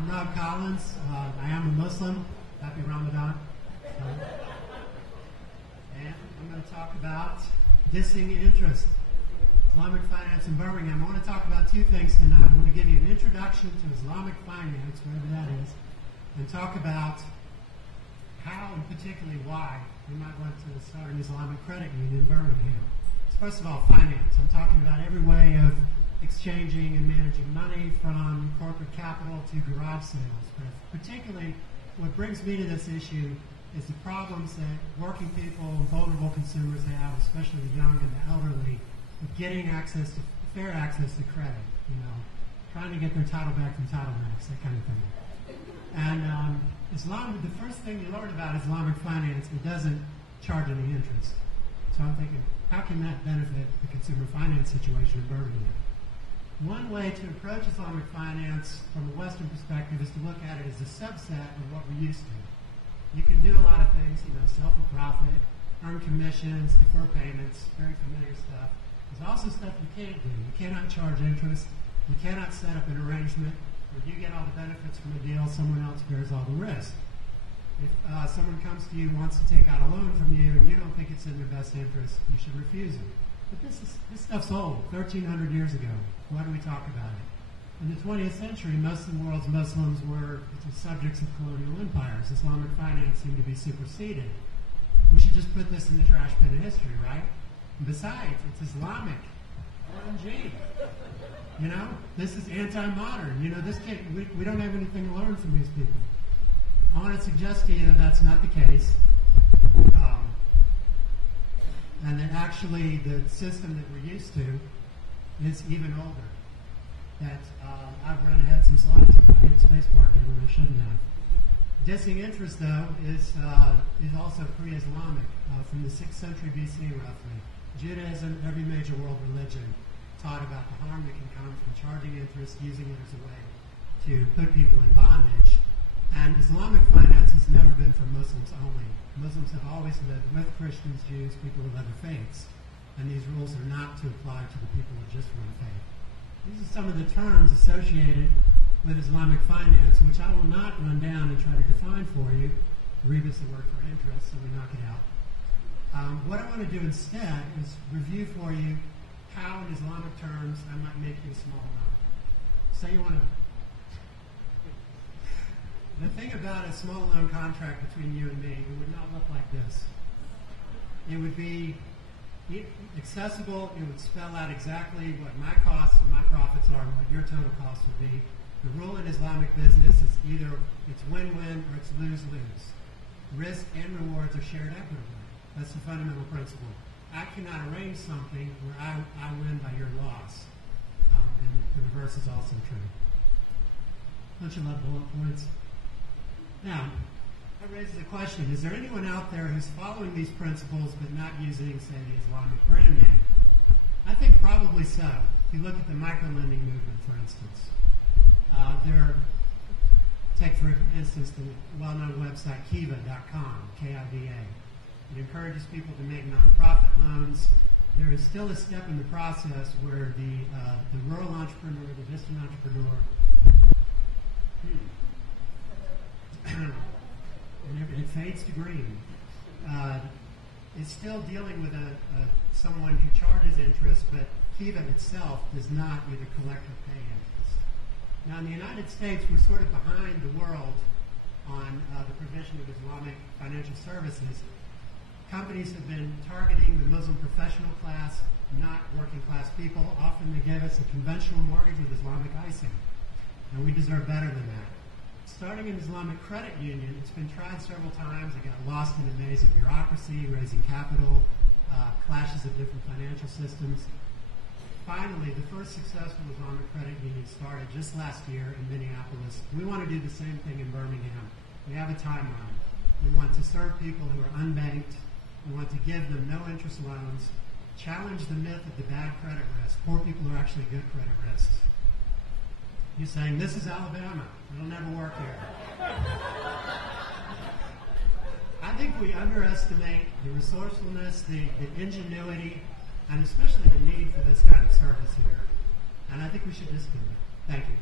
I'm Rob Collins. I am a Muslim. Happy Ramadan. And I'm going to talk about dissing interest. Islamic finance in Birmingham. I want to talk about two things tonight. I want to give you an introduction to Islamic finance, whatever that is, and talk about how and particularly why we might want to start an Islamic credit union in Birmingham. So first of all, finance. I'm talking about every way of exchanging and managing money, from corporate capital to garage sales. But particularly, what brings me to this issue is the problems that working people and vulnerable consumers have, especially the young and the elderly, with getting fair access to credit, trying to get their title back from title banks, that kind of thing. And the first thing you learn about Islamic finance, it doesn't charge any interest. So I'm thinking, how can that benefit the consumer finance situation in Birmingham? One way to approach Islamic finance from a Western perspective is to look at it as a subset of what we're used to. You can do a lot of things, sell for profit, earn commissions, defer payments, very familiar stuff. There's also stuff you can't do. You cannot charge interest. You cannot set up an arrangement where you get all the benefits from a deal, someone else bears all the risk. If someone comes to you and wants to take out a loan from you and you don't think it's in their best interest, you should refuse it. But this stuff's old, 1,300 years ago. Why do we talk about it? In the 20th century, most of the world's Muslims were subjects of colonial empires. Islamic finance seemed to be superseded. We should just put this in the trash bin of history, right? And besides, it's Islamic. OMG. This is anti-modern. We don't have anything to learn from these people. I want to suggest to you that's not the case. And that actually the system that we're used to is even older. That I've run ahead some slides here. I hit spacebar again when I shouldn't have. Dissing interest, though, is also pre-Islamic, from the 6th century BC, roughly. Judaism, every major world religion, taught about the harm that can come from charging interest, using it as a way to put people in bondage. And Islamic finance has never been for Muslims only. Muslims have always lived with Christians, Jews, people of other faiths. And these rules are not to apply to the people of just one faith. These are some of the terms associated with Islamic finance, which I will not run down and try to define for you. Riba's the word for interest, so we knock it out. What I want to do instead is review for you how, in Islamic terms, I might make you a small loan. Say you want to... The thing about a small loan contract between you and me, it would not look like this. It would be accessible. It would spell out exactly what my costs and my profits are and what your total costs would be. The rule in Islamic business is either it's win-win or it's lose-lose. Risk and rewards are shared equitably. That's the fundamental principle. I cannot arrange something where I win by your loss. And the reverse is also true. Don't you love bullet points? Now, that raises a question. Is there anyone out there who's following these principles but not using, say, the Islamic brand name? I think probably so. If you look at the micro-lending movement, for instance. Take, for instance, the well-known website kiva.com, K-I-V-A. It encourages people to make nonprofit loans. There is still a step in the process where the rural entrepreneur, the distant entrepreneur, and it fades to green, is still dealing with someone who charges interest, but Kiva itself does not either collect or pay interest. Now, in the United States, we're sort of behind the world on the provision of Islamic financial services. Companies have been targeting the Muslim professional class, not working class people. Often they give us a conventional mortgage with Islamic icing, and we deserve better than that. Starting an Islamic credit union, it's been tried several times. It got lost in a maze of bureaucracy, raising capital, clashes of different financial systems. Finally, the first successful Islamic credit union started just last year in Minneapolis. We want to do the same thing in Birmingham. We have a timeline. We want to serve people who are unbanked. We want to give them no-interest loans, challenge the myth of the bad credit risk. Poor people are actually good credit risks. You're saying, this is Alabama. It'll never work here. I think we underestimate the resourcefulness, the ingenuity, and especially the need for this kind of service here. And I think we should just do it. Thank you.